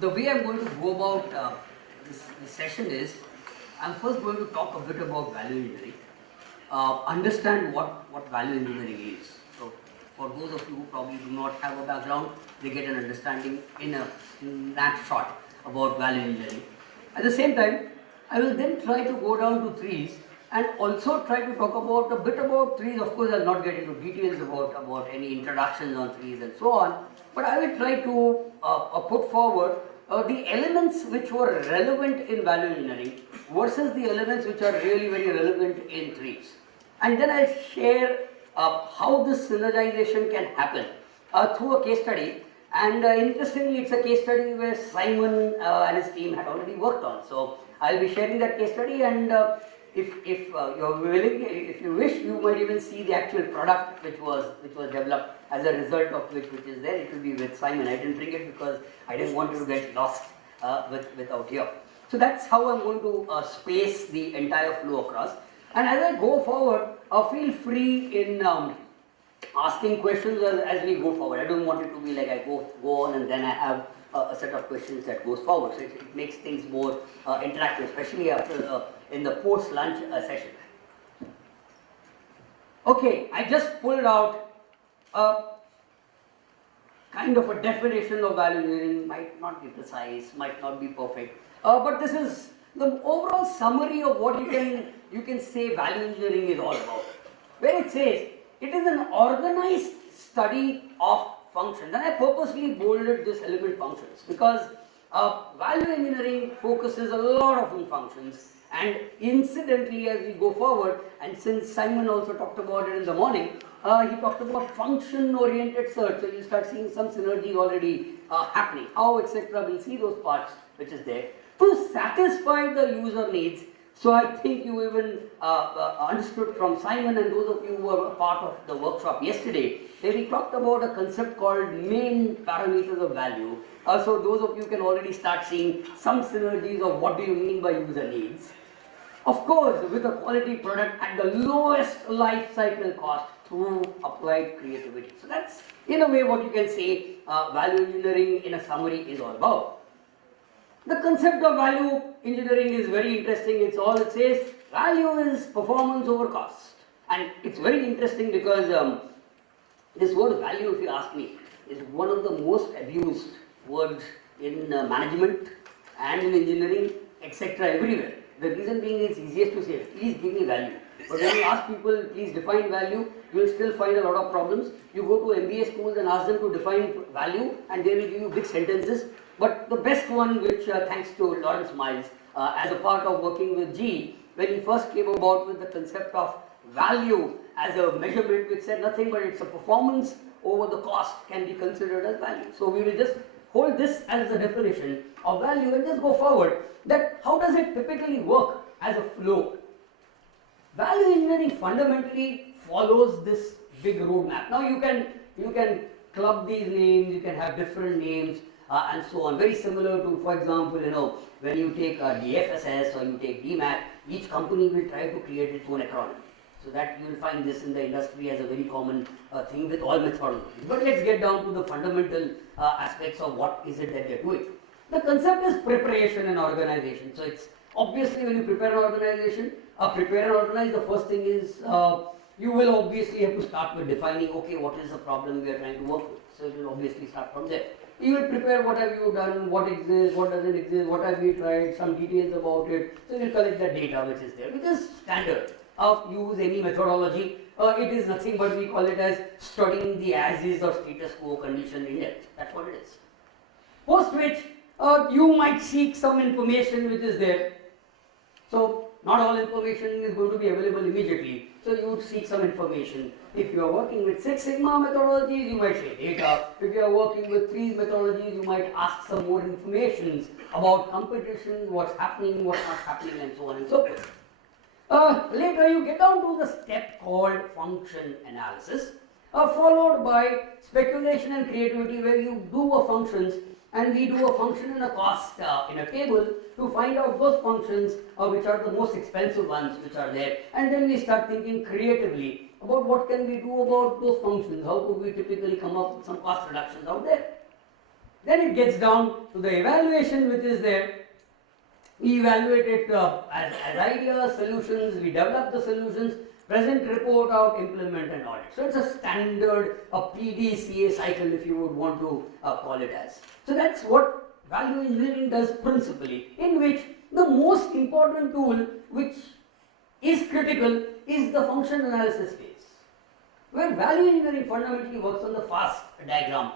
The way I'm going to go about this session is, I'm first going to talk a bit about value engineering, understand what value engineering is. So for those of you who probably do not have a background, they get an understanding in a snapshot about value engineering. At the same time, I will then try to go down to TRIZ and also try to talk about a bit about TRIZ. Of course, I'll not get into details about any introductions on TRIZ and so on, but I will try to put forward the elements which were relevant in value engineering versus the elements which are really very relevant in TRIZ. And then I'll share how this synergization can happen through a case study. And interestingly, it's a case study where Simon and his team had already worked on. So I'll be sharing that case study, and if you're willing, if you wish, you might even see the actual product which was developed as a result of which is there. It will be with Simon. I didn't bring it because I didn't want you to get lost without here. So that's how I'm going to space the entire flow across. And as I go forward, feel free in asking questions as we go forward. I don't want it to be like I go on and then I have a set of questions that goes forward. So it makes things more interactive, especially after in the post-lunch session. Okay, I just pulled out kind of a definition of value engineering. Might not be precise, might not be perfect, but this is the overall summary of what you can say value engineering is all about. Where it says it is an organized study of functions, and I purposely bolded this element functions because value engineering focuses a lot on functions. And incidentally, as we go forward, and since Simon also talked about it in the morning, he talked about function-oriented search. So you start seeing some synergy already happening. How, etc. We'll see those parts which is there to satisfy the user needs. So I think you even understood from Simon and those of you who were a part of the workshop yesterday, where we talked about a concept called main parameters of value. So those of you can already start seeing some synergies of what do you mean by user needs. Of course, with a quality product at the lowest life cycle cost through applied creativity. So that's in a way what you can say value engineering in a summary is all about. The concept of value engineering is very interesting. It's all it says. Value is performance over cost. And it's very interesting because this word value, if you ask me, is one of the most abused words in management and in engineering, etc. everywhere. The reason being it's easiest to say, please give me value. But when you ask people, please define value, you will still find a lot of problems. You go to MBA schools and ask them to define value and they will give you big sentences. But the best one, which thanks to Lawrence Miles, as a part of working with G, when he first came about with the concept of value as a measurement, which said nothing but it's a performance over the cost can be considered as value. So we will just hold this as the definition of value and just go forward. That how does it typically work as a flow? Value engineering fundamentally follows this big roadmap. Now you can club these names, you can have different names and so on. Very similar to, for example, when you take DFSS or you take DMAT, each company will try to create its own acronym. So that you will find this in the industry as a very common thing with all methodologies. But let's get down to the fundamental aspects of what is it that they're doing. The concept is preparation and organization. So it's obviously when you prepare an organization, prepare and organize, the first thing is you will obviously have to start with defining, okay, what is the problem we are trying to work with. So you will obviously start from there. You will prepare what have you done, what exists, what doesn't exist, what have we tried, some details about it. So you will collect the data which is there, which is standard. Use any methodology. It is nothing but we call it as studying the as-is or status quo condition in depth. That's what it is. Post which you might seek some information which is there. So not all information is going to be available immediately. So you would seek some information. If you are working with Six Sigma methodologies, you might say data. If you are working with TRIZ methodologies, you might ask some more information about competition, what's happening, what's not happening, and so on and so forth. Later you get down to the step called function analysis, followed by speculation and creativity, where you do a functions and we do a function and a cost in a table to find out those functions which are the most expensive ones which are there, and then we start thinking creatively about what can we do about those functions, how could we typically come up with some cost reductions out there. Then it gets down to the evaluation which is there. We evaluate it as ideas, solutions, we develop the solutions, present, report out, implement and audit. So it's a standard, a PDCA cycle if you would want to call it as. So that's what value engineering does principally, in which the most important tool which is critical is the function analysis phase, where value engineering fundamentally works on the fast diagram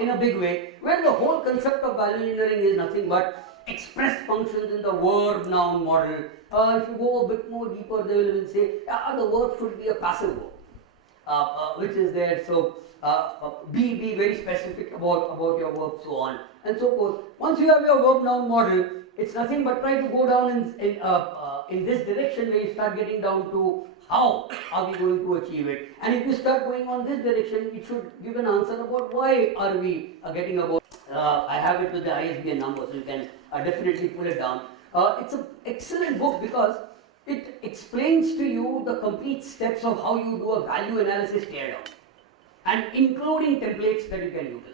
in a big way, where the whole concept of value engineering is nothing but express functions in the verb noun model. If you go a bit more deeper, they will even say the verb should be a passive verb, which is there. So be very specific about your verb, so on and so forth. Once you have your verb noun model, it's nothing but try to go down in this direction, where you start getting down to how are we going to achieve it. And if you start going on this direction, it should give an answer about why are we getting about. I have it with the ISBN number, so you can definitely pull it down. It's an excellent book because it explains to you the complete steps of how you do a value analysis teardown, and including templates that you can utilize.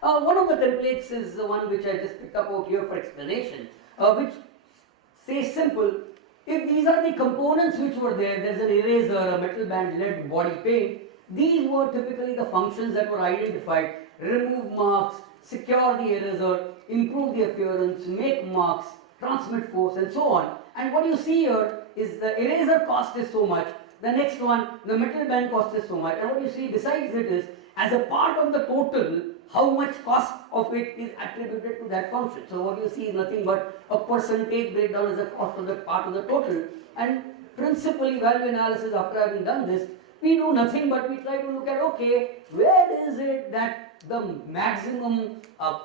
One of the templates is the one which I just picked up out here for explanation, which says simple: if these are the components which were there, there's an eraser, a metal band, lead, body paint, these were typically the functions that were identified: remove marks, secure the eraser, improve the appearance, make marks, transmit force, and so on. And what you see here is the eraser cost is so much, the next one, the metal band cost is so much, and what you see besides it is, as a part of the total, how much cost of it is attributed to that function. So what you see is nothing but a percentage breakdown as a cost of the part of the total. And principally value analysis, after having done this, we do nothing but we try to look at, okay, where is it that the maximum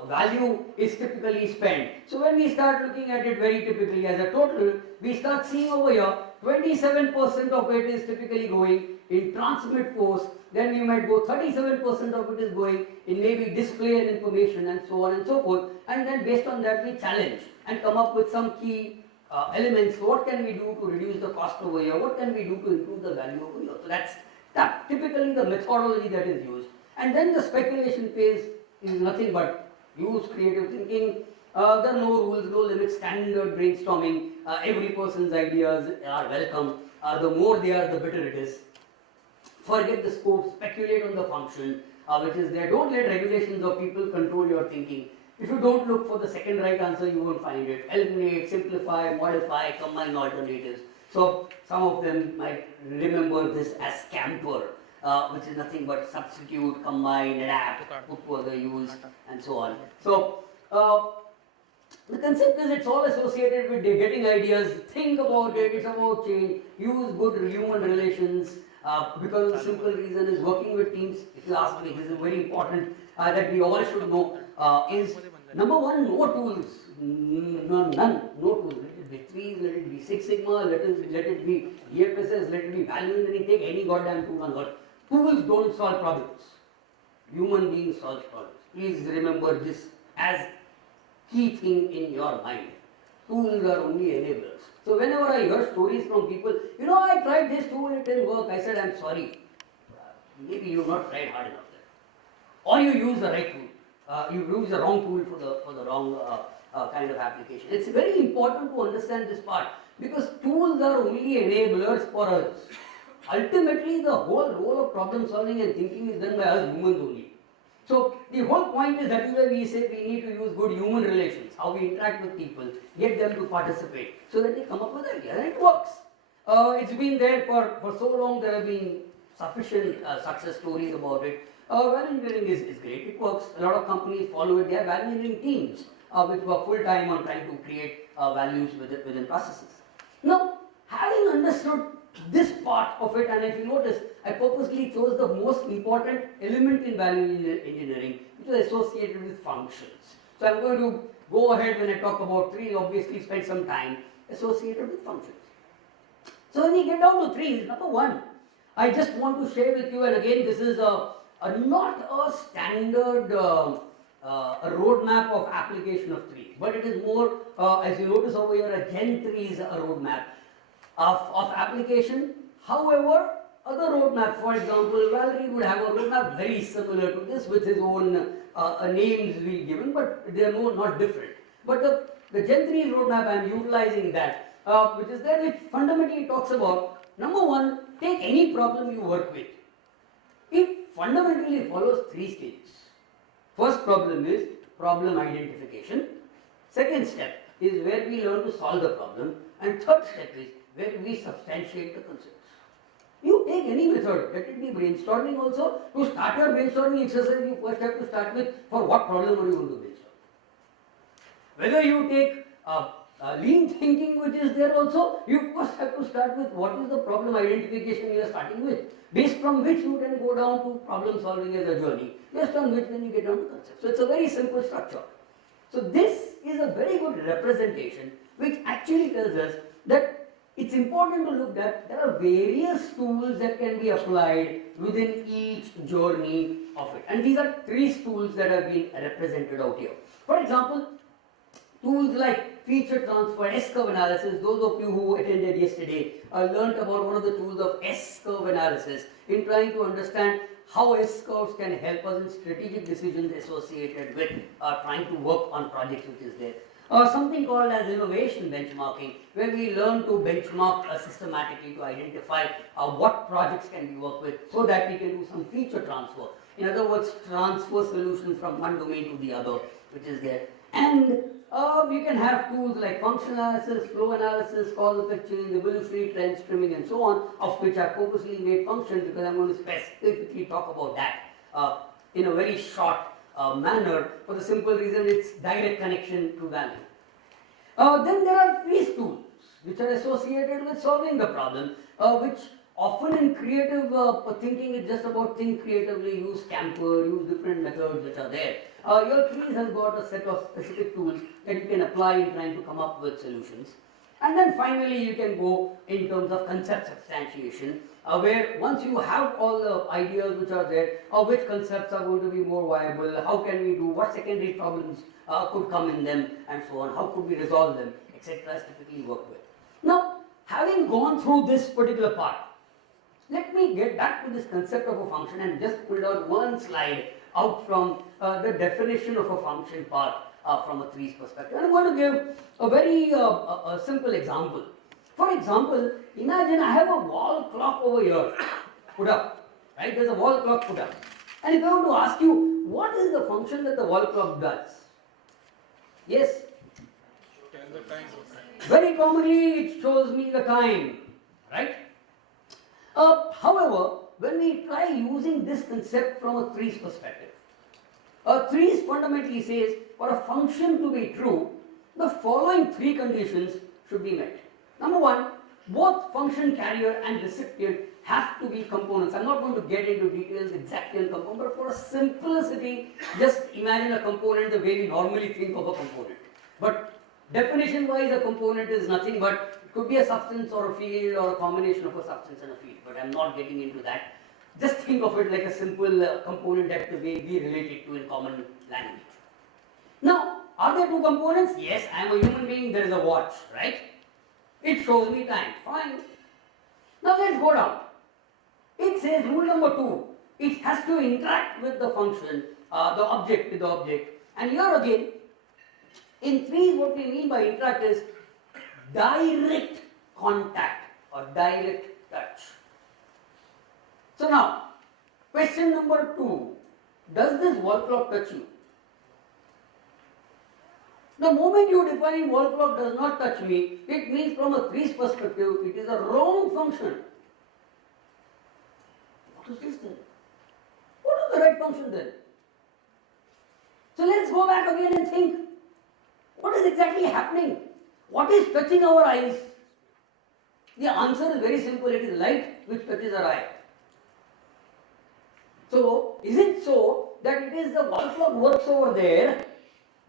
value is typically spent. So when we start looking at it very typically as a total, we start seeing over here 27% of it is typically going in transmit force, then we might go 37% of it is going in maybe display and information, and so on and so forth. And then based on that we challenge and come up with some key elements. What can we do to reduce the cost over here? What can we do to improve the value over here? So that's typically the methodology that is used. And then the speculation phase is nothing but use creative thinking. There are no rules, no limits, standard brainstorming. Every person's ideas are welcome. The more they are, the better it is. Forget the scope, speculate on the function which is there. Don't let regulations or people control your thinking. If you don't look for the second right answer, you won't find it. Eliminate, simplify, modify, combine alternatives. So some of them might remember this as scamper, which is nothing but substitute, combine, adapt, put to other use, and so on. So the concept is it's all associated with getting ideas, think about it, it's about change, use good human relations, because the simple reason is working with teams. If you ask me, this is very important that we all should know, is number one, no tools, none, no tools. Let it be TRIZ, let it be Six Sigma, let it be EFSS, let it be value engineering, take any goddamn tool on earth. Tools don't solve problems. Human beings solve problems. Please remember this as key thing in your mind. Tools are only enablers. So whenever I hear stories from people, I tried this tool, it didn't work. I said, I'm sorry. Maybe you've not tried hard enough there. Or you use the right tool. You use the wrong tool for the wrong kind of application. It's very important to understand this part, because tools are only enablers for us. Ultimately, the whole role of problem solving and thinking is done by us humans only. So the whole point is that is why we say we need to use good human relations, how we interact with people, get them to participate, so that they come up with ideas, and it works. It's been there for so long. There have been sufficient success stories about it. Value engineering is great. It works. A lot of companies follow it. They have value engineering teams which work full time on trying to create values within processes. Now, having understood this part of it, and if you notice, I purposely chose the most important element in value engineering, which is associated with functions. So I'm going to go ahead when I talk about TRIZ, obviously spend some time associated with functions. So when we get down to TRIZ, number one, I just want to share with you, and again this is not a standard a roadmap of application of TRIZ, but it is more, as you notice over here, a Gen 3 is a roadmap of application. However, other roadmap, for example, Valerie would have a roadmap very similar to this with his own names we given, but they are not different. But the Gen 3 roadmap, I am utilizing that, which is there, which fundamentally talks about, number one, take any problem you work with. It fundamentally follows 3 stages. First problem is problem identification. Second step is where we learn to solve the problem. And third step is where we substantiate the concepts. You take any method, let it be brainstorming also. To start your brainstorming exercise, you first have to start with for what problem are you going to brainstorm. Whether you take lean thinking which is there also, you first have to start with what is the problem identification you are starting with, based from which you can go down to problem solving as a journey, based on which then you get down to concepts. So it's a very simple structure. So this is a very good representation which actually tells us that it's important to look at there are various tools that can be applied within each journey of it. And these are 3 tools that have been represented out here. For example, tools like feature transfer, S-curve analysis. Those of you who attended yesterday learnt about one of the tools of S-curve analysis in trying to understand how S-curves can help us in strategic decisions associated with trying to work on projects which is there. Something called as innovation benchmarking, where we learn to benchmark systematically to identify what projects can be worked with so that we can do some feature transfer. In other words, transfer solutions from one domain to the other, which is there. And we can have tools like function analysis, flow analysis, cause effect change, evolutionary trend streaming, and so on, of which I purposely made functions because I'm going to specifically talk about that in a very short manner, for the simple reason it's direct connection to value. Then there are TRIZ tools which are associated with solving the problem, which often in creative thinking is just about think creatively, use Camper, use different methods which are there. Your TRIZ has got a set of specific tools that you can apply in trying to come up with solutions. And then finally you can go in terms of concept substantiation, where once you have all the ideas which are there, which concepts are going to be more viable, how can we do, what secondary problems could come in them, and so on, how could we resolve them, etc. is typically worked with. Now, having gone through this particular part, let me get back to this concept of a function and just pull out one slide out from the definition of a function part from a TRIZ perspective. And I'm going to give a very simple example. For example, imagine I have a wall clock over here put up, right? There's a wall clock put up. And if I were to ask you, what is the function that the wall clock does? Yes? Tell the time. Very commonly, it shows me the time, right? However, when we try using this concept from a TRIZ perspective, TRIZ fundamentally says for a function to be true, the following 3 conditions should be met. Number 1, both function carrier and recipient have to be components. I'm not going to get into details exactly on component, but for a simplicity, just imagine a component the way we normally think of a component. But definition wise, a component is nothing but it could be a substance or a field or a combination of a substance and a field, but I'm not getting into that. Just think of it like a simple component that the way we relate it to in common language. Now, are there 2 components? Yes, I am a human being, there is a watch, right? It shows me time, fine. Now let's go down. It says rule number 2, it has to interact with the function, the object with the object. And here again, in TRIZ what we mean by interact is direct contact or direct touch. So now, question number 2, does this wall clock touch you? The moment you define wall clock does not touch me, it means from a TRIZ perspective, it is a wrong function. What is this then? What is the right function then? So let's go back again and think, what is exactly happening? What is touching our eyes? The answer is very simple, it is light which touches our eye. So, is it so that it is the wall clock works over there,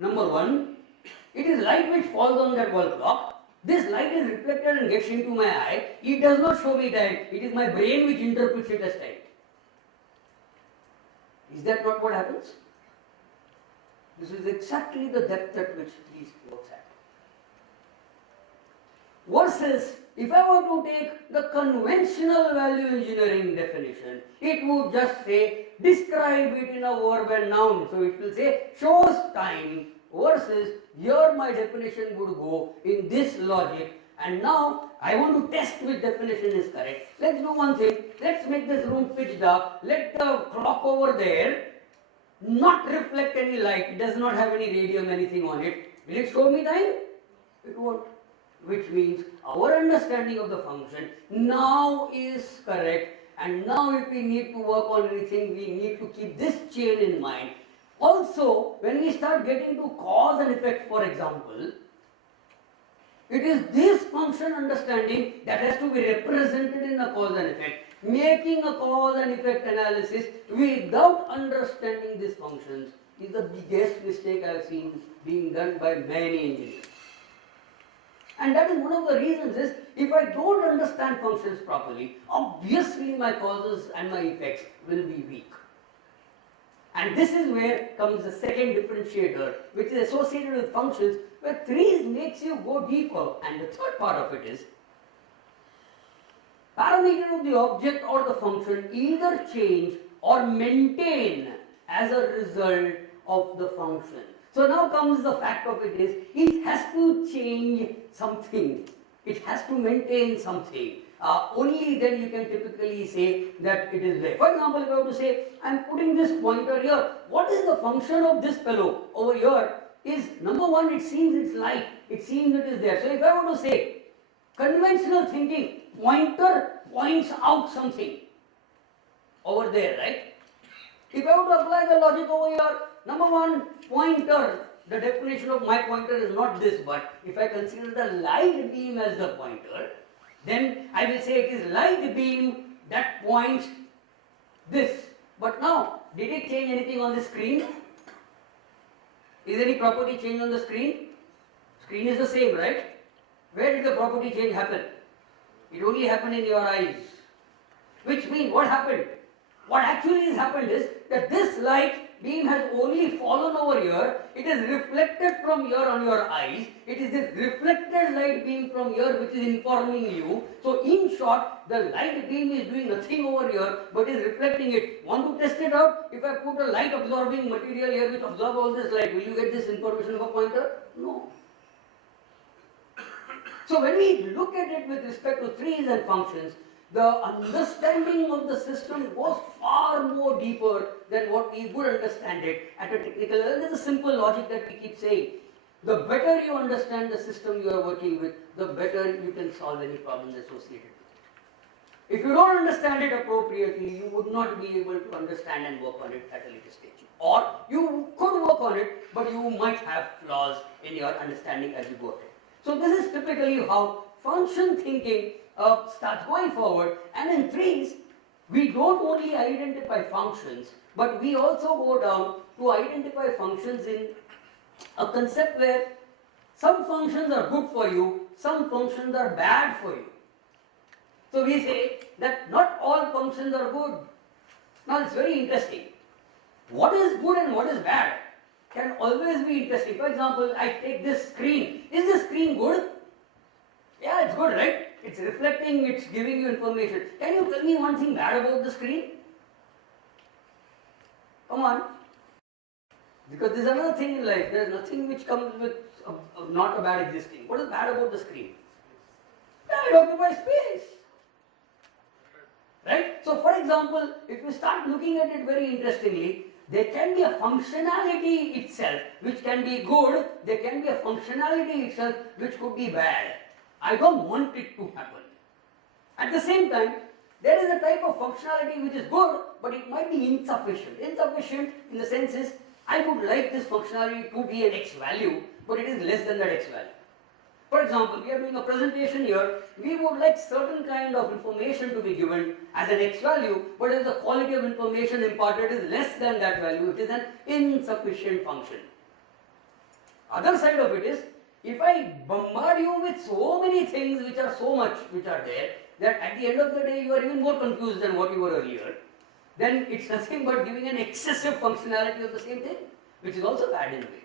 number 1, it is light which falls on that wall clock, this light is reflected and gets into my eye, it does not show me time, it is my brain which interprets it as time. Is that not what happens? This is exactly the depth at which TRIZ works at. Versus if I were to take the conventional value engineering definition, it would just say describe it in a verb and noun. So it will say shows time versus here my definition would go in this logic. And now I want to test which definition is correct. Let's do one thing. Let's make this room pitch dark. Let the clock over there not reflect any light. It does not have any radium, anything on it. Will it show me time? It won't. Which means our understanding of the function now is correct, and now if we need to work on anything, we need to keep this chain in mind. Also, when we start getting to cause and effect, for example, it is this function understanding that has to be represented in a cause and effect. Making a cause and effect analysis without understanding these functions is the biggest mistake I have seen being done by many engineers. And that is one of the reasons is, if I don't understand functions properly, obviously my causes and my effects will be weak. And this is where comes the second differentiator, which is associated with functions, where TRIZ makes you go deeper. And the third part of it is, parameter of the object or the function either change or maintain as a result of the function. So now comes the fact of it is, it has to change something. It has to maintain something. Only then you can typically say that it is there. For example, if I were to say, I am putting this pointer here, what is the function of this fellow over here? Is number one, it seems it's light, it seems it is there. So if I were to say, conventional thinking, pointer points out something over there, right? If I were to apply the logic over here, number one, pointer, the definition of my pointer is not this, but if I consider the light beam as the pointer, then I will say it is light beam that points this. But now, did it change anything on the screen? Is any property change on the screen? Screen is the same, right? Where did the property change happen? It only happened in your eyes. Which means what happened? What actually has happened is that this light beam has only fallen over here. It is reflected from here on your eyes. It is this reflected light beam from here which is informing you. So in short, the light beam is doing nothing over here but is reflecting it. Want to test it out? If I put a light absorbing material here which absorbs all this light, will you get this information of a pointer? No. So when we look at it with respect to TRIZ and functions, the understanding of the system goes far more deeper than what we would understand it at a technical level. There's a simple logic that we keep saying. The better you understand the system you are working with, the better you can solve any problems associated with it. If you don't understand it appropriately, you would not be able to understand and work on it at a later stage. Or you could work on it, but you might have flaws in your understanding as you go ahead. So this is typically how function thinking starts going forward. And in TRIZ, we don't only identify functions, but we also go down to identify functions in a concept where some functions are good for you, some functions are bad for you. So we say that not all functions are good. Now it's very interesting. What is good and what is bad can always be interesting. For example, I take this screen. Is this screen good? Yeah, it's good, right? It's reflecting, it's giving you information. Can you tell me one thing bad about the screen? Come on. Because there's another thing in life. There's nothing which comes with not a bad existing. What is bad about the screen? Yeah, it occupies space. Right? So for example, if you start looking at it very interestingly, there can be a functionality itself which can be good, there can be a functionality itself which could be bad. I don't want it to happen. At the same time, there is a type of functionality which is good, but it might be insufficient. Insufficient in the sense is, I would like this functionality to be an X value, but it is less than that X value. For example, we are doing a presentation here, we would like certain kind of information to be given as an X value, but if the quality of information imparted is less than that value, it is an insufficient function. Other side of it is, if I bombard you with so many things which are so much, which are there, that at the end of the day you are even more confused than what you were earlier, then it's nothing but giving an excessive functionality of the same thing, which is also bad in a way.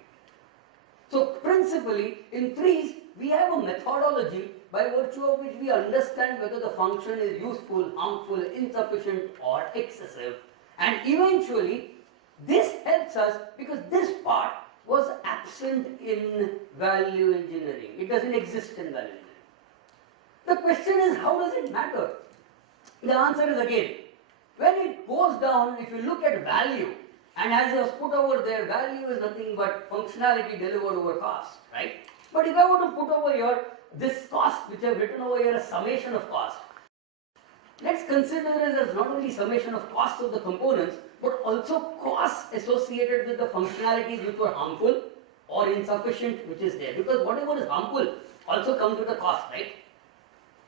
So principally, in TRIZ, we have a methodology by virtue of which we understand whether the function is useful, harmful, insufficient or excessive, and eventually this helps us because this part was absent in value engineering. It doesn't exist in value engineering. The question is, how does it matter? The answer is again, when it goes down, if you look at value, and as I was put over there, value is nothing but functionality delivered over cost, right? But if I were to put over here this cost, which I have written over here as summation of cost, let's consider it as not only summation of costs of the components, but also costs associated with the functionalities which were harmful or insufficient, which is there. Because whatever is harmful also comes with a cost, right?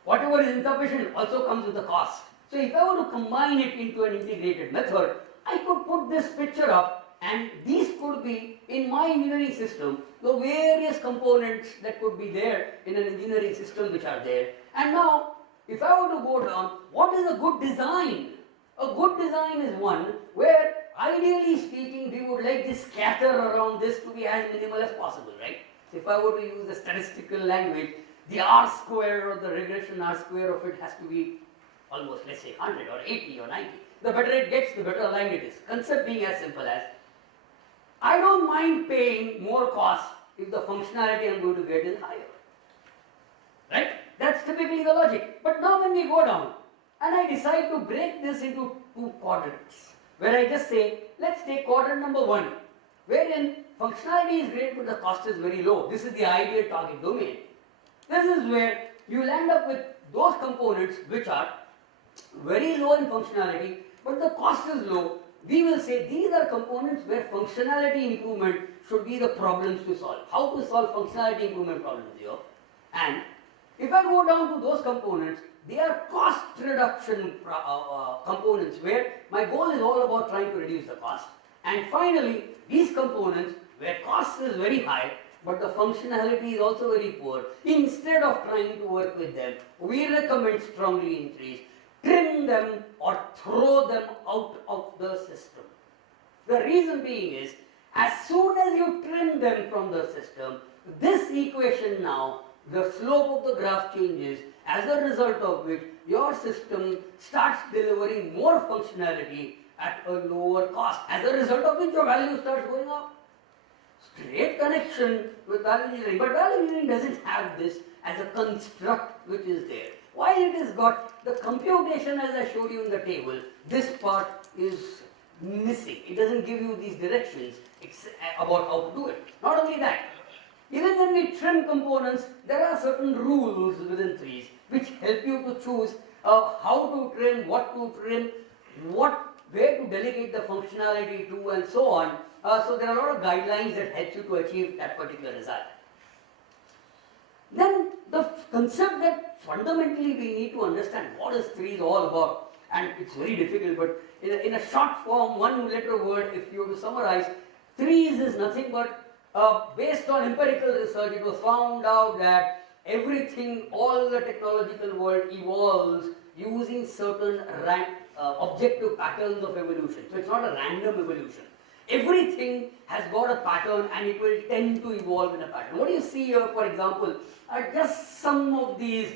Whatever is insufficient also comes with a cost. So if I were to combine it into an integrated method, I could put this picture up, and these could be, in my engineering system, the various components that could be there in an engineering system which are there. And now, if I were to go down, what is a good design? A good design is one where, ideally speaking, we would like this scatter around this to be as minimal as possible, right? So if I were to use the statistical language, the R square or the regression R square of it has to be almost, let's say, 100 or 80 or 90. The better it gets, the better aligned it is. Concept being as simple as, I don't mind paying more cost if the functionality I'm going to get is higher. Right? That's typically the logic. But now when we go down, and I decide to break this into two quadrants, where I just say, let's take quadrant number 1, wherein functionality is great but the cost is very low. This is the ideal target domain. This is where you land up with those components which are very low in functionality, but the cost is low. We will say these are components where functionality improvement should be the problems to solve. How to solve functionality improvement problems here. And if I go down to those components, they are cost reduction components where my goal is all about trying to reduce the cost. And finally, these components where cost is very high, but the functionality is also very poor. Instead of trying to work with them, we recommend strongly in TRIZ, trim them or throw them out of the system. The reason being is, as soon as you trim them from the system, this equation now, the slope of the graph changes, as a result of which your system starts delivering more functionality at a lower cost, as a result of which your value starts going up. Straight connection with value engineering, but value engineering doesn't have this as a construct which is there. While it has got the computation as I showed you in the table, this part is missing. It doesn't give you these directions about how to do it. Not only that, even when we trim components, there are certain rules within TRIZ which help you to choose how to trim, what to trim, where to delegate the functionality to, and so on. So there are a lot of guidelines that help you to achieve that particular result. Then the concept that fundamentally we need to understand what is TRIZ all about, and it's very difficult, but in a short form, one letter word, if you were to summarize, TRIZ is nothing but based on empirical research, it was found out that everything, all the technological world evolves using certain objective patterns of evolution. So it's not a random evolution. Everything has got a pattern and it will tend to evolve in a pattern. What do you see here, for example, are just some of these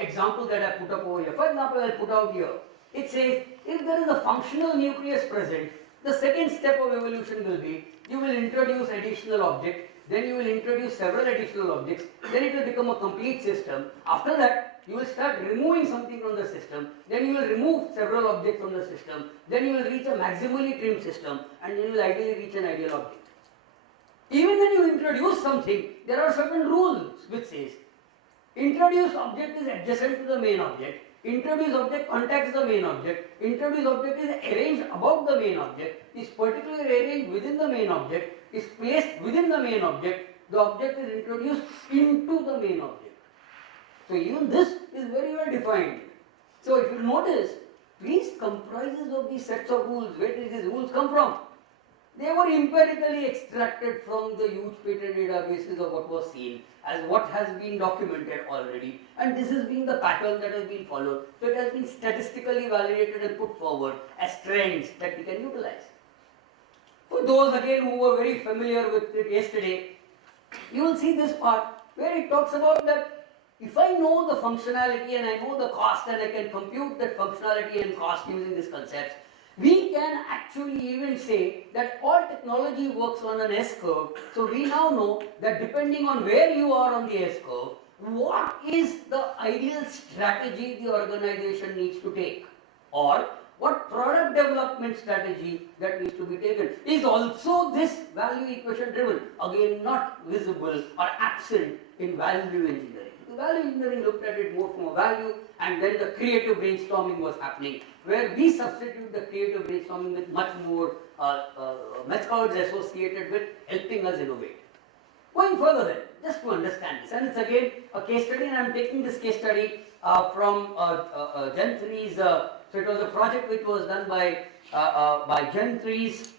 examples that I put up over here. For example, I'll put out here. It says, if there is a functional nucleus present, the second step of evolution will be, you will introduce additional object, then you will introduce several additional objects, then it will become a complete system. After that, you will start removing something from the system, then you will remove several objects from the system, then you will reach a maximally trimmed system, and you will ideally reach an ideal object. Even when you introduce something, there are certain rules which says, introduced object is adjacent to the main object, introduced object contacts the main object, introduced object is arranged above the main object, is particularly arranged within the main object, is placed within the main object, the object is introduced into the main object. So even this is very well defined. So if you notice, TRIZ comprises of these sets of rules. Where did these rules come from? They were empirically extracted from the huge patent databases of what was seen as what has been documented already, and this has been the pattern that has been followed. So it has been statistically validated and put forward as trends that we can utilize. For those again who were very familiar with it yesterday, you will see this part where it talks about that if I know the functionality and I know the cost and I can compute that functionality and cost using these concepts, we can actually even say that all technology works on an S-curve. So we now know that depending on where you are on the S-curve, what is the ideal strategy the organization needs to take, or what product development strategy that needs to be taken. Is also this value equation driven? Again, not visible or absent in value engineering. The value engineering looked at it more from a value, and then the creative brainstorming was happening, where we substitute the creative brainstorming with much more methods associated with helping us innovate. Going further then, just to understand this, and it's again a case study, and I'm taking this case study from Gen 3's, so it was a project which was done by Gen 3's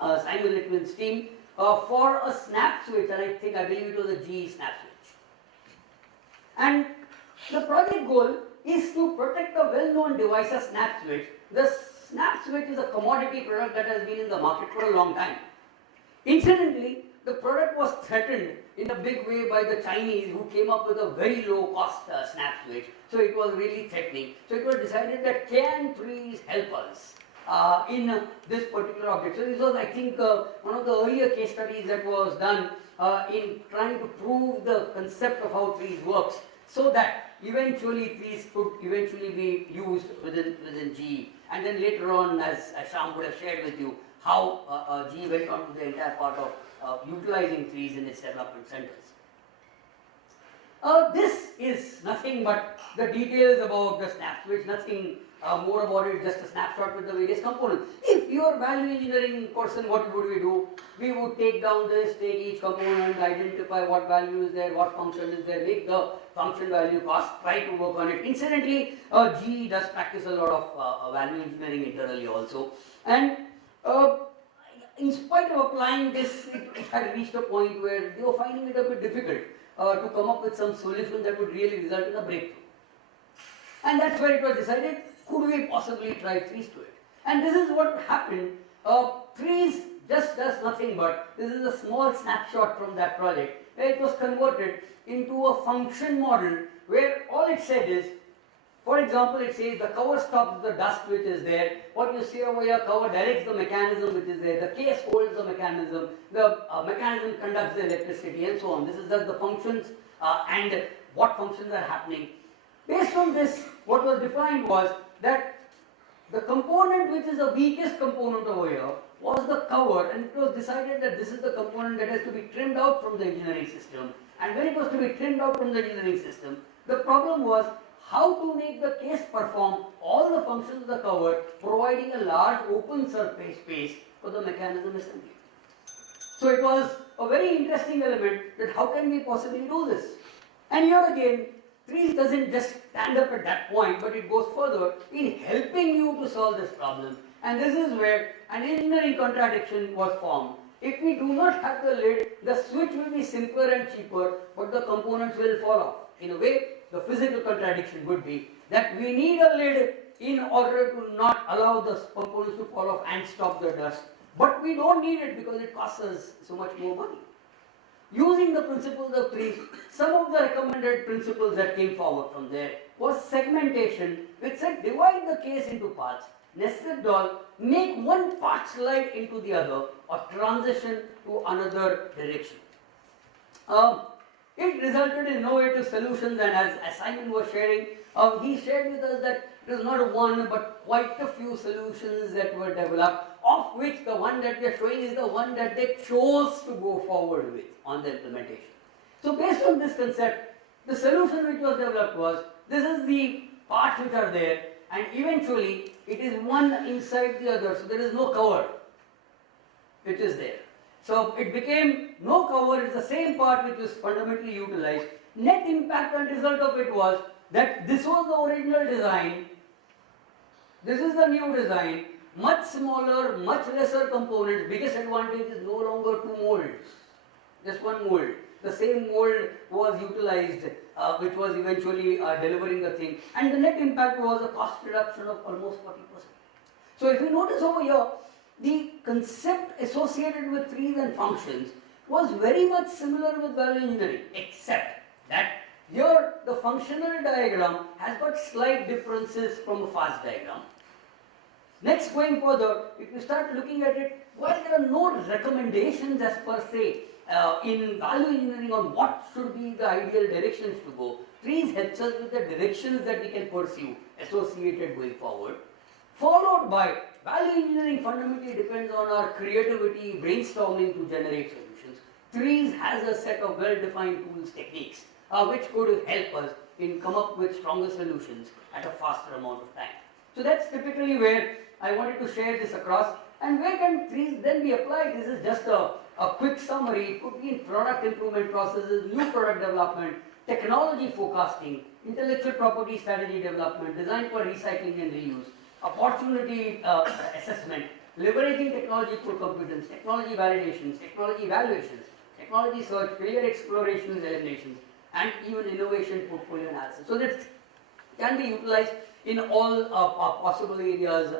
Simon Litwin's team for a snap switch, and I believe it was a GE snap switch. And the project goal is to protect a well-known device, a snap switch. The snap switch is a commodity product that has been in the market for a long time. Incidentally, the product was threatened in a big way by the Chinese, who came up with a very low cost snap switch. So it was really threatening. So it was decided that can TRIZ help us in this particular object. So this was, I think, one of the earlier case studies that was done in trying to prove the concept of how TRIZ works, so that eventually TRIZ could eventually be used within GE. And then later on, as Shyam would have shared with you, how GE went on to the entire part of utilizing TRIZ in its development centers. This is nothing but the details about the snap switch, nothing more about it, just a snapshot with the various components. If you are value engineering person, what would we do? We would take down this, take each component, identify what value is there, what function is there, make the function value cost, try to work on it. Incidentally, GE does practice a lot of value engineering internally also. And in spite of applying this, it had reached a point where they were finding it a bit difficult to come up with some solution that would really result in a breakthrough. And that's where it was decided, could we possibly try TRIZ to it? And this is what happened. TRIZ just does nothing but, this is a small snapshot from that project, where it was converted into a function model, where all it said is, for example, it says the cover stops the dust which is there. What you see over here, cover directs the mechanism which is there. The case holds the mechanism. The mechanism conducts the electricity, and so on. This is just the functions and what functions are happening. Based on this, what was defined was that the component which is the weakest component over here was the cover, and it was decided that this is the component that has to be trimmed out from the engineering system. And when it was to be trimmed out from the engineering system, the problem was how to make the case perform all the functions of the cover, providing a large open surface space for the mechanism assembly. So it was a very interesting element that how can we possibly do this? And here again, TRIZ doesn't just stand up at that point, but it goes further in helping you to solve this problem. And this is where an engineering contradiction was formed. If we do not have the lid, the switch will be simpler and cheaper, but the components will fall off. In a way, the physical contradiction would be that we need a lid in order to not allow the components to fall off and stop the dust, but we don't need it because it costs us so much more money. Using the principles of TRIZ, some of the recommended principles that came forward from there was segmentation, which said divide the case into parts, nested doll, make one part slide into the other, or transition to another direction. It resulted in innovative solutions, and as Simon was sharing, he shared with us that it was not one but quite a few solutions that were developed, of which the one that we are showing is the one that they chose to go forward with on the implementation. So based on this concept, the solution which was developed was, this is the parts which are there, and eventually it is one inside the other, so there is no cover which is there. So it became no cover, it's the same part which was fundamentally utilized. Net impact and result of it was that this was the original design, this is the new design, much smaller, much lesser components. Biggest advantage is no longer two molds, just one mold. The same mold was utilized, which was eventually delivering the thing, and the net impact was a cost reduction of almost 40%. So if you notice over here, the concept associated with TRIZ and functions was very much similar with value engineering, except that Here, the functional diagram has got slight differences from a fast diagram. Next, going further, if you start looking at it, while there are no recommendations as per se in value engineering on what should be the ideal directions to go, TRIZ helps us with the directions that we can pursue associated going forward. Followed by value engineering fundamentally depends on our creativity, brainstorming to generate solutions. TRIZ has a set of well-defined tools, techniques, which could help us in come up with stronger solutions at a faster amount of time. So that's typically where I wanted to share this across. And where can TRIZ then be applied? This is just a quick summary. It could be in product improvement processes, new product development, technology forecasting, intellectual property strategy development, design for recycling and reuse, opportunity assessment, leveraging technology core competence, technology validations, technology evaluations, technology search, failure explorations, eliminations, and even innovation portfolio analysis. So that can be utilized in all possible areas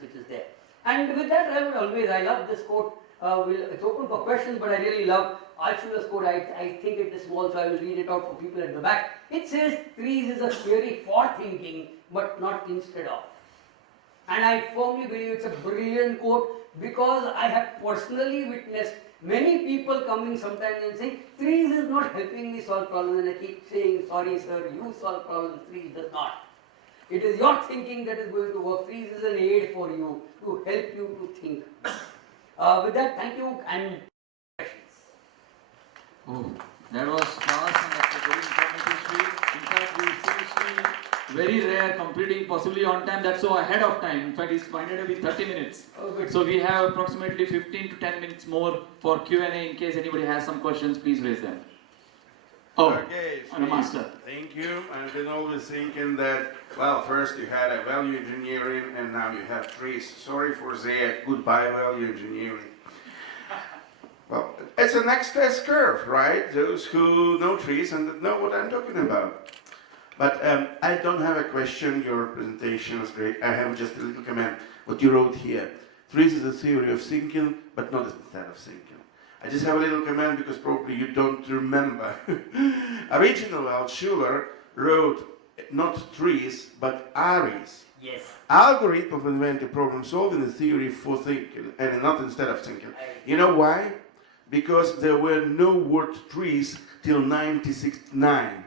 which is there. And with that, I love this quote. It's open for questions, but I really love Altshuler's quote. I think it is small, so I will read it out for people at the back. It says, TRIZ is a theory for thinking, but not instead of. And I firmly believe it's a brilliant quote because I have personally witnessed many people coming sometimes and saying, TRIZ is not helping me solve problems. And I keep saying, sorry sir, you solve problems, TRIZ does not. It is your thinking that is going to work. TRIZ is an aid for you to help you to think. With that, thank you and questions. Oh, that was fast and that's a very informative, Shree. In fact, we see Shree very rare completing possibly on time. That's so ahead of time. In fact, it's minded to be 30 minutes. Oh, so we have approximately 15 to 10 minutes more for Q&A. In case anybody has some questions, please raise them. Oh, okay, and a master. Thank you. I've been always thinking that, well, first you had a value engineering and now you have TRIZ. Sorry for that. Goodbye, value engineering. Well, it's a next test curve, right? Those who know TRIZ and know what I'm talking about. But I don't have a question. Your presentation was great. I have just a little comment. What you wrote here. TRIZ is a theory of thinking, but not instead of thinking. I just have a little comment because probably you don't remember. Original Altshuler wrote not TRIZ, but ARIZ. Yes. Algorithm of inventive problem solving is theory for thinking, and not instead of thinking. You know why? Because there were no word TRIZ till 1969.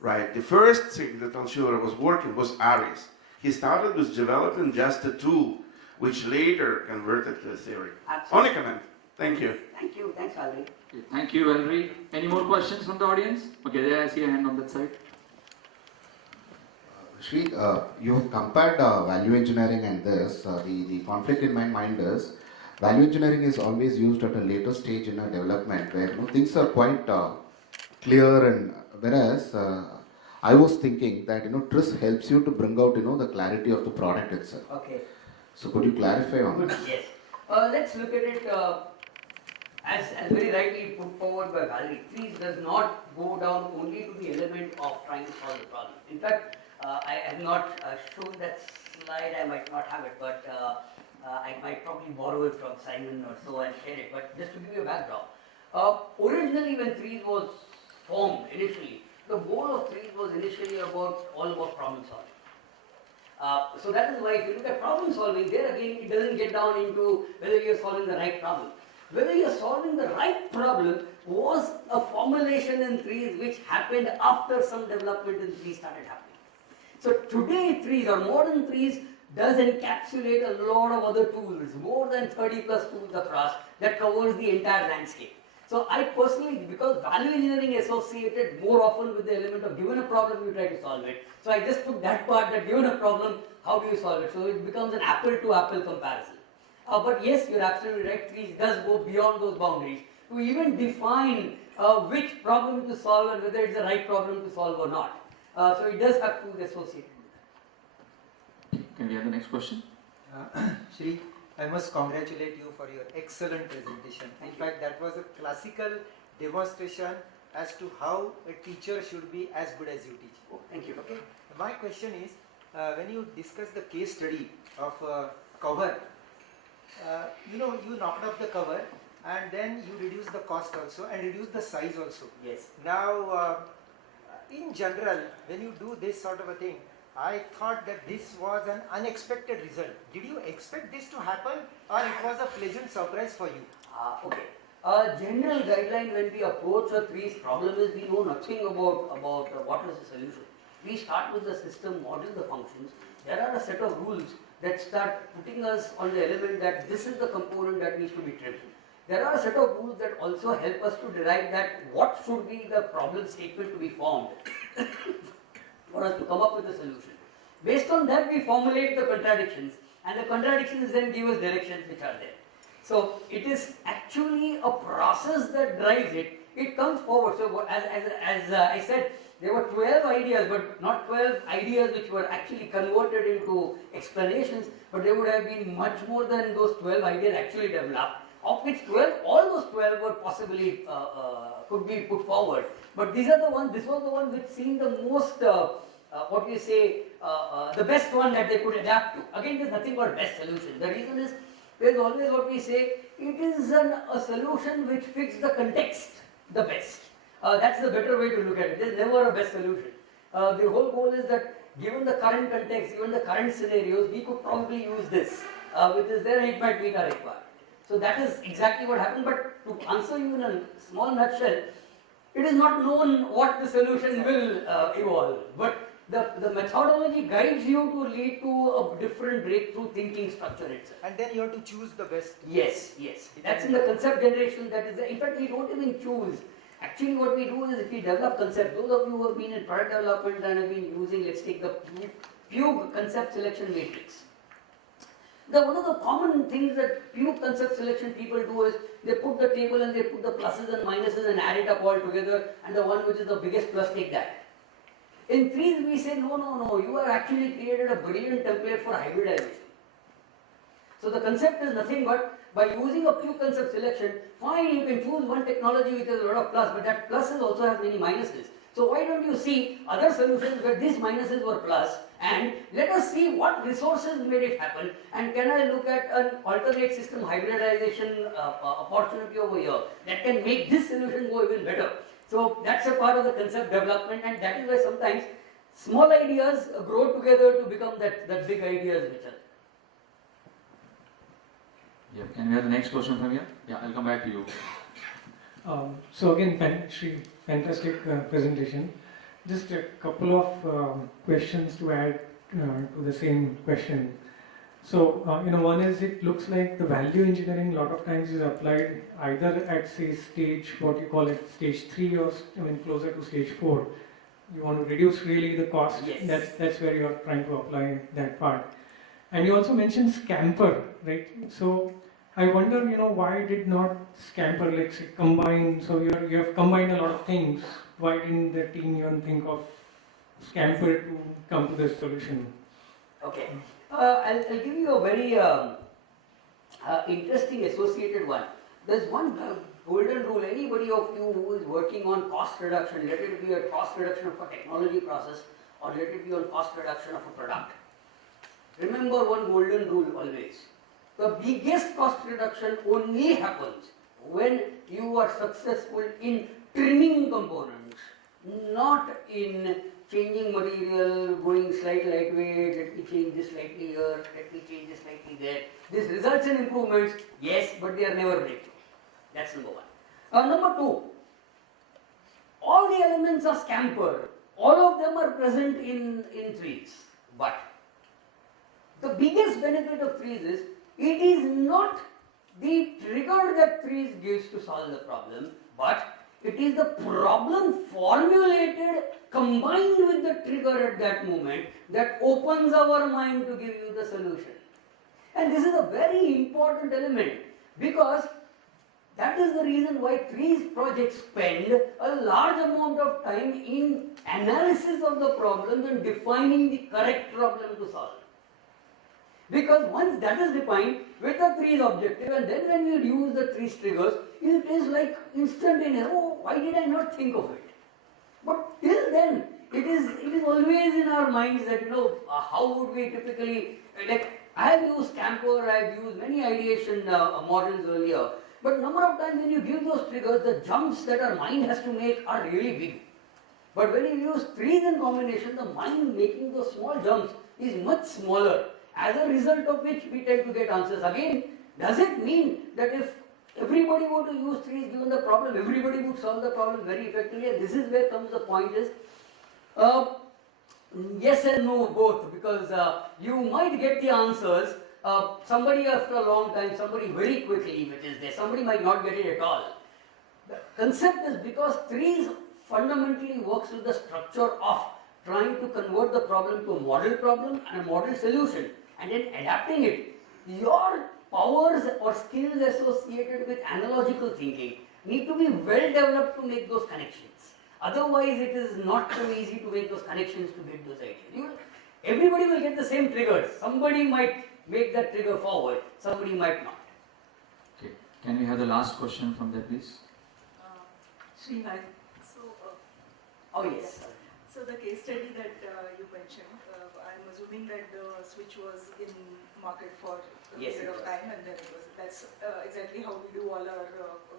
Right? The first thing that Altshuler was working was ARIZ. He started with developing just a tool, which later converted to a theory. Absolutely. Only comment. Thank you. Thank you. Thanks, Valerie. Okay, thank you, Valerie. Any more questions from the audience? Okay, there I see a hand on that side. Shree, you have compared value engineering and this. The conflict in my mind is, value engineering is always used at a later stage in a development where things are quite clear, and whereas I was thinking that TRIZ helps you to bring out the clarity of the product itself. Okay. So could you clarify on that? Yes. Let's look at it as very rightly put forward by Valerie. TRIZ does not go down only to the element of trying to solve the problem. In fact, I have not shown that slide. I might not have it, but I might probably borrow it from Simon or so and share it. But just to give you a background, originally when TRIZ was formed initially, the goal of TRIZ was initially all about problem solving. So that is why if you look at problem solving, there again it doesn't get down into whether you're solving the right problem. Whether you're solving the right problem was a formulation in TRIZ which happened after some development in TRIZ started happening. So today TRIZ or modern TRIZ does encapsulate a lot of other tools, more than 30 plus tools across that covers the entire landscape. So I personally, because value engineering is associated more often with the element of given a problem, you try to solve it. So I just took that part, that given a problem, how do you solve it? So it becomes an apple to apple comparison. But yes, you're absolutely right, TRIZ does go beyond those boundaries to even define which problem to solve and whether it's the right problem to solve or not. So it does have tools associated with that. Can we have the next question? Shree, I must congratulate you for your excellent presentation. In fact, that was a classical demonstration as to how a teacher should be as good as you teach. Oh, thank you. Okay. My question is, when you discuss the case study of cover, you knocked off the cover and then you reduce the cost also and reduce the size also. Yes. Now, in general, when you do this sort of a thing, I thought that this was an unexpected result. Did you expect this to happen, or it was a pleasant surprise for you? Okay. General guideline when we approach a TRIZ problem is we know nothing about what is the solution. We start with the system, model the functions. There are a set of rules that start putting us on the element that this is the component that needs to be trimmed. There are a set of rules that also help us to derive that what should be the problem statement to be formed for us to come up with a solution. Based on that, we formulate the contradictions, and the contradictions then give us directions which are there. So it is actually a process that drives it. It comes forward. So as I said, there were 12 ideas, but not 12 ideas which were actually converted into explanations, but there would have been much more than those 12 ideas actually developed, of which all those 12 were possibly could be put forward. But these are the ones, this was the one which seemed the most, the best one that they could adapt to. Again, there's nothing but best solution. The reason is, there's always what we say, it is a solution which fits the context the best. That's the better way to look at it. There's never a best solution. The whole goal is that given the current context, given the current scenarios, we could probably use this, which is there and it might meet our requirement. So that is exactly what happened. But to answer you in a small nutshell, it is not known what the solution will evolve. But the methodology guides you to lead to a different breakthrough thinking structure itself. And then you have to choose the best. Yes, yes. That's in the concept generation. That is, in fact, we don't even choose. Actually, what we do is if we develop concept, those of you who have been in product development and have been using, let's take the Pug concept selection matrix. One of the common things that Pug concept selection people do is they put the table and they put the pluses and minuses and add it up all together, and the one which is the biggest plus, take that. In TRIZ, we say, no, you have actually created a brilliant template for hybridization. So the concept is nothing but, by using a Pug concept selection, fine, you can choose one technology which has a lot of plus, but that pluses also has many minuses. So why don't you see other solutions where these minuses were plus, and let us see what resources made it happen, and can I look at an alternate system hybridization opportunity over here that can make this solution go even better. So that's a part of the concept development, and that is why sometimes small ideas grow together to become that big ideas which are. Yeah, can we have the next question from here? Yeah, I'll come back to you. So again, Shree, fantastic presentation. Just a couple of questions to add to the same question. So, one is, it looks like the value engineering a lot of times is applied either at, say, stage, what you call it, stage 3 or, closer to stage 4. You want to reduce really the cost. Yes. That's where you're trying to apply that part. And you also mentioned scamper, right? So, I wonder, why did not scamper, like, say, combine, so you have combined a lot of things. Why didn't the team even think of scamper to come to this solution? Okay. I'll give you a very interesting associated one. There's one golden rule. Anybody of you who is working on cost reduction, let it be a cost reduction of a technology process or let it be on cost reduction of a product. Remember one golden rule always. The biggest cost reduction only happens when you are successful in trimming components, not in changing material, going slightly lightweight, let me change this slightly here, let me change this slightly there. This results in improvements, yes, but they are never breakthrough. That's number one. Number two, all the elements of scamper, all of them are present in TRIZ, but the biggest benefit of TRIZ is, it is not the trigger that TRIZ gives to solve the problem, but it is the problem formulated combined with the trigger at that moment that opens our mind to give you the solution. And this is a very important element, because that is the reason why TRIZ projects spend a large amount of time in analysis of the problem and defining the correct problem to solve. Because once that is defined with the TRIZ objective, and then when you use the TRIZ triggers, it is like instantaneous. Oh, why did I not think of it? But till then, it is always in our minds that, how would we typically, like, I have used Scamper, I have used many ideation models earlier, but number of times when you give those triggers, the jumps that our mind has to make are really big. But when you use trees in combination, the mind making those small jumps is much smaller. As a result of which we tend to get answers. Again, does it mean that if everybody were to use trees given the problem, everybody would solve the problem very effectively? And this is where comes the point is, yes and no both, because you might get the answers, somebody after a long time, somebody very quickly, which is there, somebody might not get it at all. The concept is because trees fundamentally works with the structure of trying to convert the problem to a model problem and a model solution and then adapting it. Your powers or skills associated with analogical thinking need to be well developed to make those connections. Otherwise, it is not so easy to make those connections to get those ideas. Everybody will get the same triggers. Somebody might make that trigger forward, somebody might not. Okay. Can we have the last question from there, please? Shree, hi. So, Oh yes. so the case study that you mentioned, I'm assuming that the switch was in market for a Yes, period it of was. time, and then it was. That's exactly how we do all our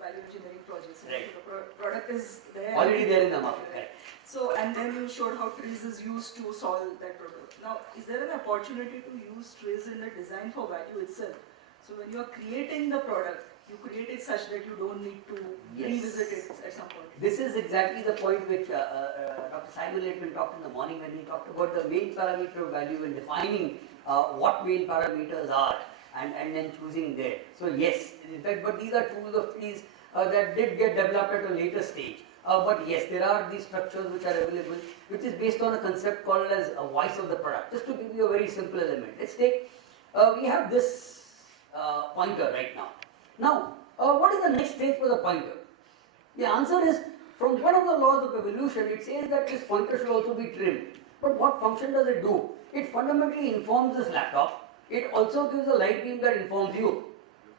value engineering projects. Right. The product is there. Already there in the market, correct. So, and then you showed how TRIZ is used to solve that problem. Now, is there an opportunity to use TRIZ in the design for value itself? So, when you are creating the product, you create it such that you don't need to Yes. revisit it at some point. This is exactly the point which Dr. Simon Laitman talked in the morning when he talked about the main parameter of value and defining what main parameters are and then choosing there. So yes, in fact, but these are tools of trees that did get developed at a later stage. But yes, there are these structures which are available, which is based on a concept called as a voice of the product. Just to give you a very simple element, let's take, we have this pointer right now. Now, what is the next stage for the pointer? The answer is, from one of the laws of evolution, it says that this pointer should also be trimmed. But what function does it do? It fundamentally informs this laptop. It also gives a light beam that informs you.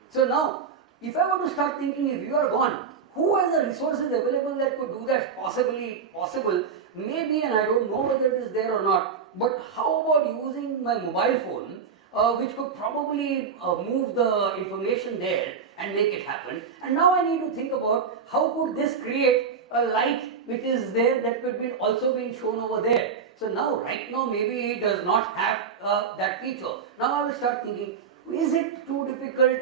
So now, if I were to start thinking, if you are gone, who has the resources available that could do that possibly possible? Maybe, and I don't know whether it is there or not, but how about using my mobile phone, which could probably move the information there and make it happen. And now I need to think about how could this create a light which is there that could be also being shown over there. So now, right now, maybe it does not have that feature. Now I will start thinking, is it too difficult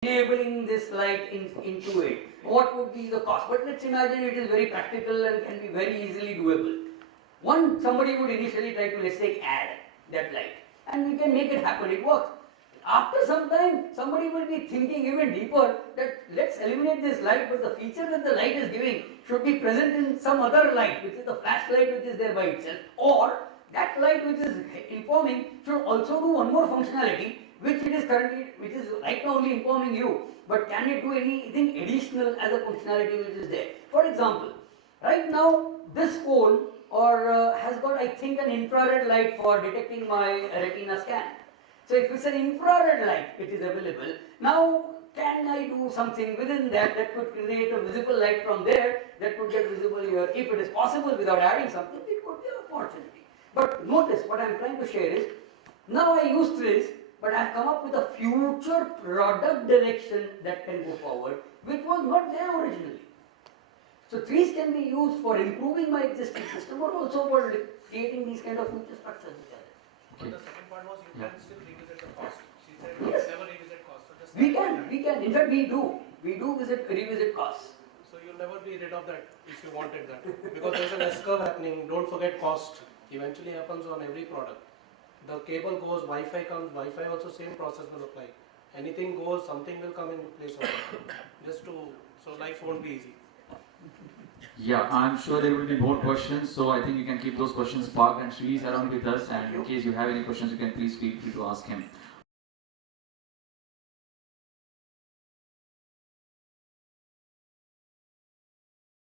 enabling this light into it? What would be the cost? But let's imagine it is very practical and can be very easily doable. Somebody would initially try to, let's say, add that light. And we can make it happen, it works. After some time, somebody will be thinking even deeper that let's eliminate this light, but the feature that the light is giving should be present in some other light, which is the flashlight which is there by itself, or that light which is informing should also do one more functionality, which is right now only informing you, but can it do anything additional as a functionality which is there? For example, right now this phone has got, I think, an infrared light for detecting my retina scan. So if it's an infrared light, it is available. Now, can I do something within that could create a visible light from there that could get visible here? If it is possible without adding something, it could be an opportunity. But notice what I am trying to share is, now I use TRIZ, but I have come up with a future product direction that can go forward, which was not there originally. So TRIZ can be used for improving my existing system, or also for creating these kind of future structures. But the second part was you can still revisit the cost. She said Yes. never revisit cost. So just We can. In fact, we do. We do revisit costs. So you'll never be rid of that if you wanted that. Because there's an S-curve happening. Don't forget cost. Eventually happens on every product. The cable goes, Wi-Fi comes, Wi-Fi also same process will apply. Anything goes, something will come in place of it. So life won't be easy. Yeah, I'm sure there will be more questions, so I think we can keep those questions parked, and Shree is around with us, and in case you have any questions, you can please feel free to ask him.